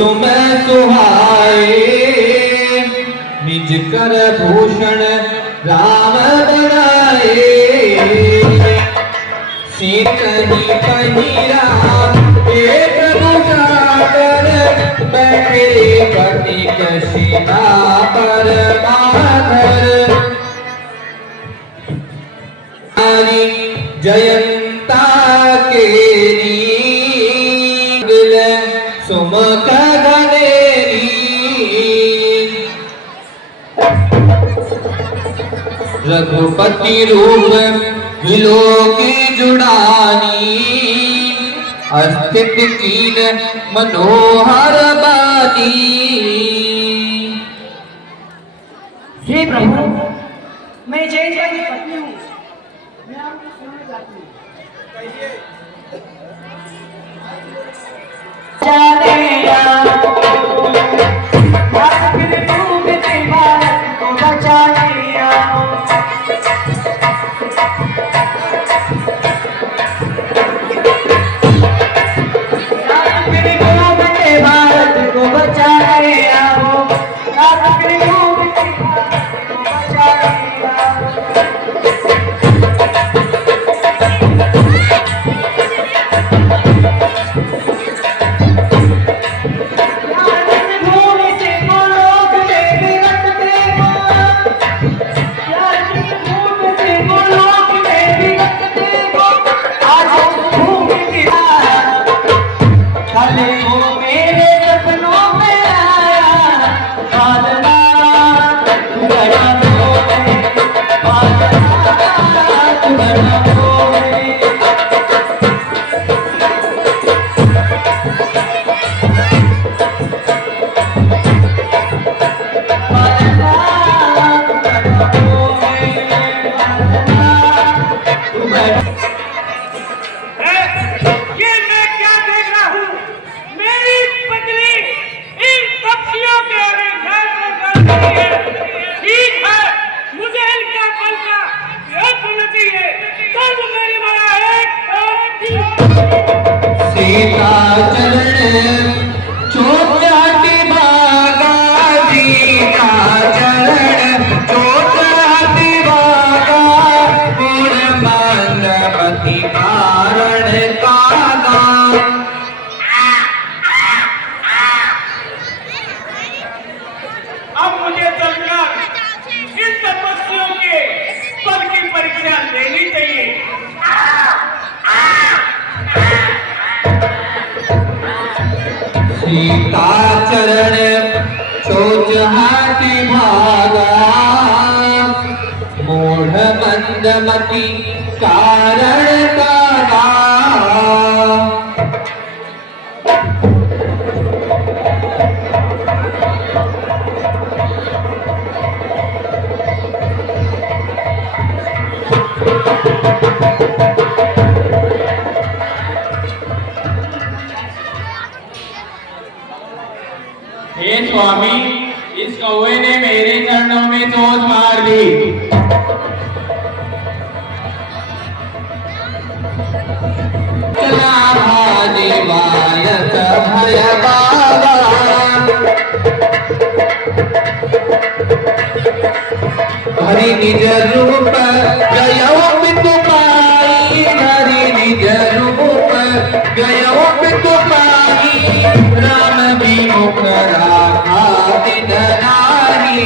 तुम सुहाए निज कर भूषण राम बनाए सीत ही पहिरा एक दुसागर बैठे पति कशिना पर माधर जयंता के नील सुमक घनेरी रघुपति रूप विलोकी जुड़ानी अस्तित कीन मनोहर बानी। हे प्रभु, मैं जय जय की पत्नी हूँ, मैं आपको सुनना चाहती हूँ। सीता चरण सोच हाथी भागा मूढ़ मंदमती कारण कागा। हे स्वामी, इस कौवे ने मेरे चरणों में चोट मार दी। दिवायत भय बाबा हरि निज रूप गयो पितु पाई हरि निज रूप गयो पितु पाई राम विमुख राखा दिन नारी।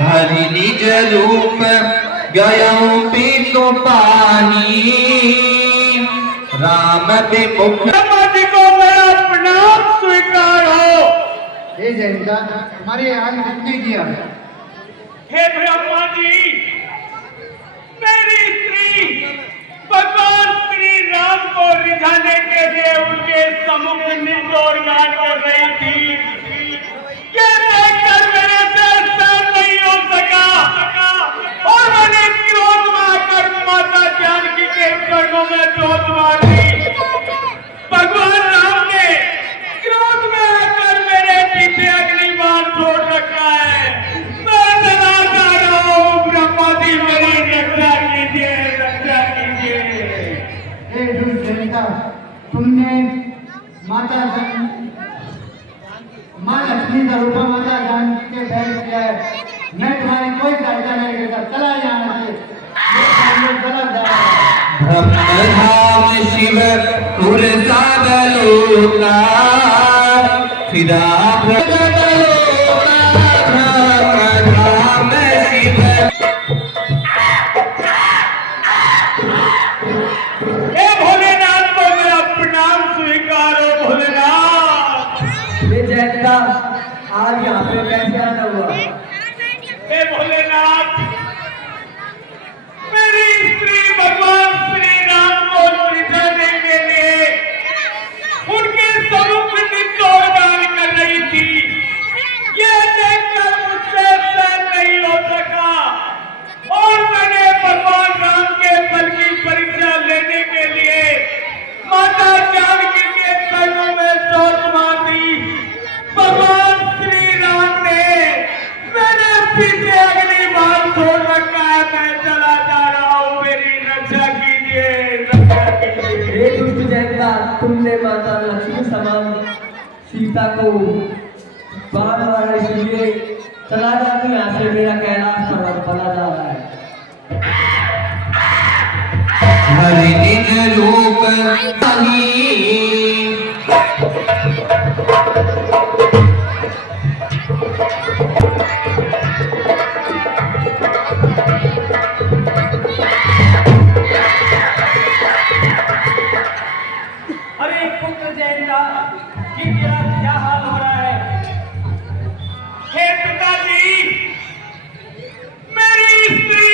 हरि निज रूप गयो पितु पानी राम विमुख को मेरा प्रणाम स्वीकार हो। हे जयंता, हमारे आज मुक्ति किया है। हे ब्रह्मा जी, मेरी स्त्री भगवान श्री राम को रिझाने के लिए उनके सम्मुख निर्दोष गान कर रही थी। ये देखकर मेरे से सहन नहीं हो सका और मैंने क्रोध में आकर माता जानकी के चरणों में चोट मार दी। भगवान राम ने क्रोध में आकर मेरे पीछे अग्निबाण छोड़ रखा है। मैं सदा जा रहा हूँ, ब्रह्मा जी मेरी रक्षा कीजिए, रक्षा कीजिए। जैनका, तुमने माँ लक्ष्मी का रूप माता जानकी के बैठ किया है। मैं तुम्हारी कोई सहायता नहीं करता, चला यहाँ से, ये सामने गलत जा रहा है। ब्रह्मधाम शिव पुरसादलोका फिदा ब्रह्मलोका ब्रह्मधाम शिव। हे भोलेनाथ को मेरा प्रणाम स्वीकारो भोलेनाथ। ये जैनका आज यहाँ पे कैसे आना हुआ? हे भोलेनाथ, मेरी स्त्री भगवान श्री राम को रिझाने के लिए उनके सम्मुख नित्योर गान कर रही थी। ये देखकर मुझसे सहन नहीं हो सका और मैंने भगवान राम के बल की परीक्षा लेने के लिए माता जानकी के चरणों में चोट मार दी। भगवान श्री राम ने मेरे पीछे अगली बार छोड़ रखा है। मैं चला जा रहा हूँ, मेरी रक्षा कीजिए, रक्षा कीजिए। हे दुष्ट जैनका, तुमने माता लक्ष्मी समान सीता को बाण मारा, इसलिए चला जा तू यहाँ से। मेरा कैलाश पर्वत बना जा रहा है। हरि निज रूप नहीं। अरे पुत्र जैनका, ये क्या हाल हो रहा है? हे पिताजी, मेरी स्त्री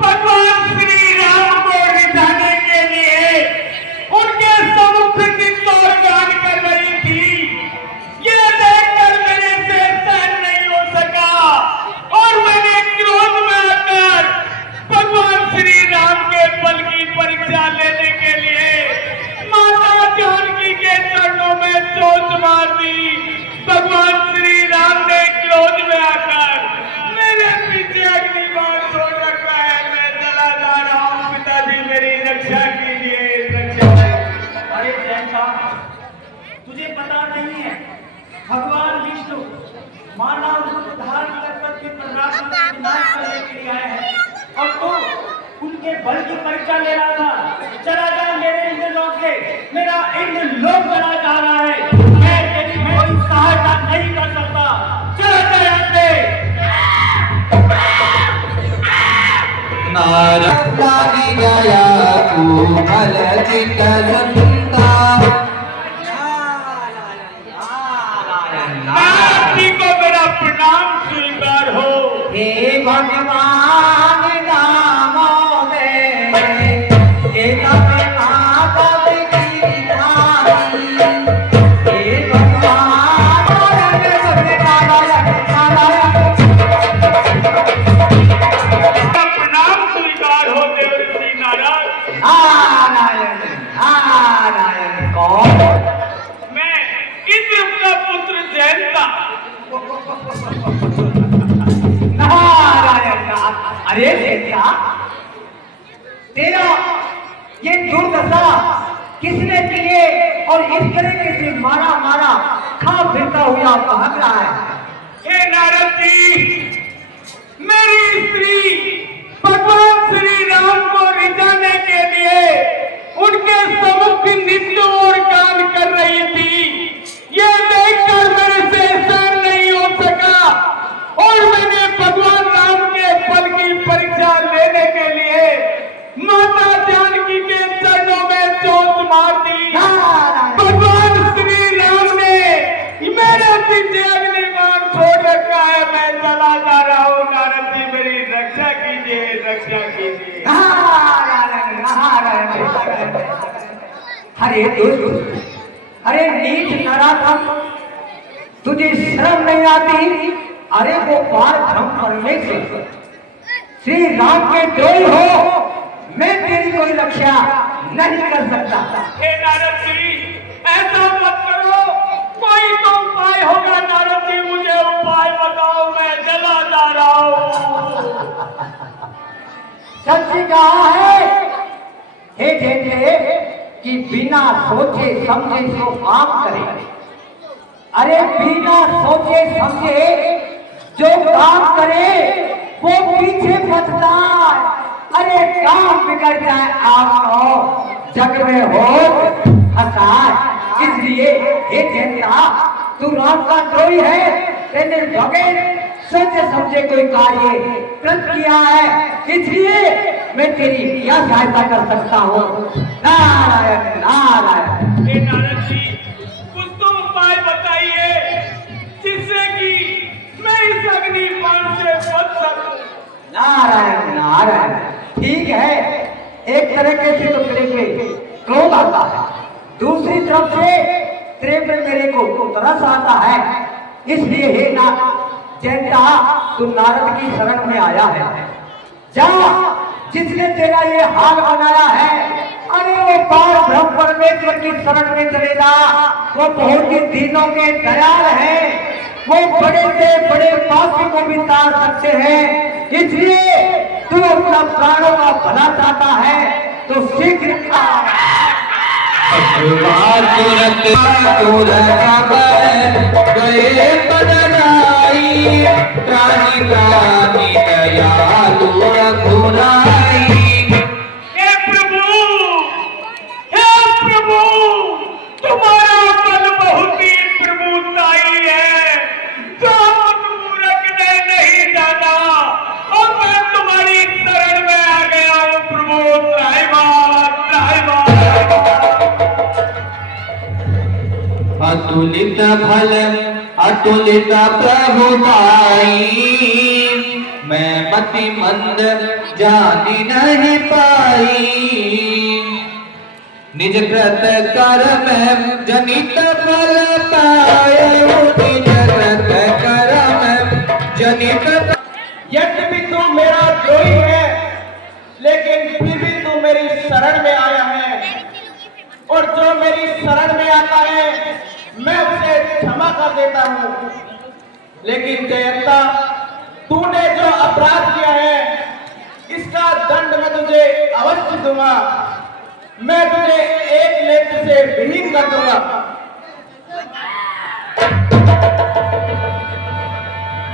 भगवान श्री राम को रिझाने के लिए उनके सम्मुख नित्योर गान कर रही थी। ये देखकर मेरे से सहन नहीं हो सका और मैंने क्रोध में आकर भगवान श्री राम के बल की परीक्षा लेने के लिए माता जानकी के चरणों में चोट मार दी। भगवान श्री राम ने क्रोध में आकर मेरे पीछे अगली बार छोड़ रखा है। मैं चला जा रहा हूँ, पिताजी मेरी रक्षा कीजिए, रक्षा कीजिए। अरे जैनका, तुझे पता नहीं है, भगवान विष्णु मानव रूप धारण कर पृथ्वी पर रावण का विनाश करने के लिए आए हैं और तू उनके बल की परीक्षा ले रहा था। चला जा मेरे इंद्र लोक से, मेरा इंद्र लोक चला जा रहा है। मैं तेरी कोई सहायता नहीं कर सकता। चला जा यहाँ से। नारद लागी गया कुमल चितलंता। नारद जी को मेरा प्रणाम स्वीकार हो। हे भगवान नामों में एक महादेव की धारी। हे भगवान प्रणाम स्वीकार हो देवर्षि नारद। नारायण नारायण। कौन? मैं इंद्र का पुत्र जैनका। नारायण नारायण। अरे बेटा, तेरा ये दुर्दशा किसने की है और इस तरीके से मारा मारा खा फिरता हुआ भाग रहा है? हे नारद जी, मेरी स्त्री भगवान श्री राम को रिझाने के लिए उनके सम्मुख नित्य और गान कर रही थी। ये देखकर मेरे से सहन नहीं हो सका और मैंने भगवान राम के बल की परीक्षा लेने के लिए माता जानकी के चरणों में चोट मार दी। भगवान श्री राम ने मेरे पीछे अगली बार छोड़ रखा है। मैं चला जा रहा हूँ, नारद जी मेरी रक्षा कीजिए, रक्षा कीजिए। नारायण नारायण। अरे दुष्ट, अरे नीच नराधम, तुझे शर्म नहीं आती? अरे वो पार धर्म परमेश्वर श्री राम के द्रोही हो, मैं तेरी कोई रक्षा नहीं कर सकता। हे नारद जी, ऐसा मत करो, कोई तो उपाय होगा। नारद जी मुझे उपाय बताओ, मैं चला जा रहा हूँ। सच कहा है हे जेठे, कि बिना सोचे समझे सो काम करे। अरे बिना सोचे समझे जो काम करे वो पीछे बचता है। अरे काम बिगड़ जाए आप जग में हो हसाए। इसलिए हे जनता, तू राम का द्रोही है। तेने बगैर सोचे समझे कोई कार्य कृत किया है, इसलिए मैं तेरी क्या सहायता कर सकता हूँ। नारायण नारायण। हे नारद जी, कुछ तो उपाय बताइए जिससे कि मैं इस अग्निकांड से बच सकूं। नारायण नारायण। ठीक है, एक तरीके से तो तेरे पे क्रोध आता है, दूसरी तरफ से तेरे पे मेरे को तरस आता है। इसलिए हे ना जनता, तू नारद की शरण में आया है। जा, जिसने तेरा ये हाल बनाया है, अरे वो पार ब्रह्म परमेश्वर की शरण में चलेगा। वो बहुत ही दीनों के दयाल है। वो बड़े से बड़े पापी को भी तार सकते हैं। इसलिए तू अपना प्राणों का भला चाहता है तो शीघ्र तुरंत गए बदनाई, प्राणी प्राणी दयालु रघुराई। हे प्रभु, तुम्हारा बल बहुत ही प्रभुताई है, जो मूर्ख ने नहीं जाना। और मैं तुम्हारी शरण में आ गया हूँ प्रभु। अतुलित फल अतुलित प्रभुताई, मैं मति मंद जानी नहीं पाई। निज कृत कर में जनित फल पायो, निज कृत कर में जनित। यद्यपि तू मेरा द्रोही है, लेकिन फिर भी तू मेरी शरण में आया है। और जो मेरी शरण में आता है मैं उसे क्षमा कर देता हूँ। लेकिन जयंता, तूने जो अपराध किया है इसका दंड मैं तुझे अवश्य दूंगा। मैं तुझे एक नेत्र से विहीन कर दूंगा।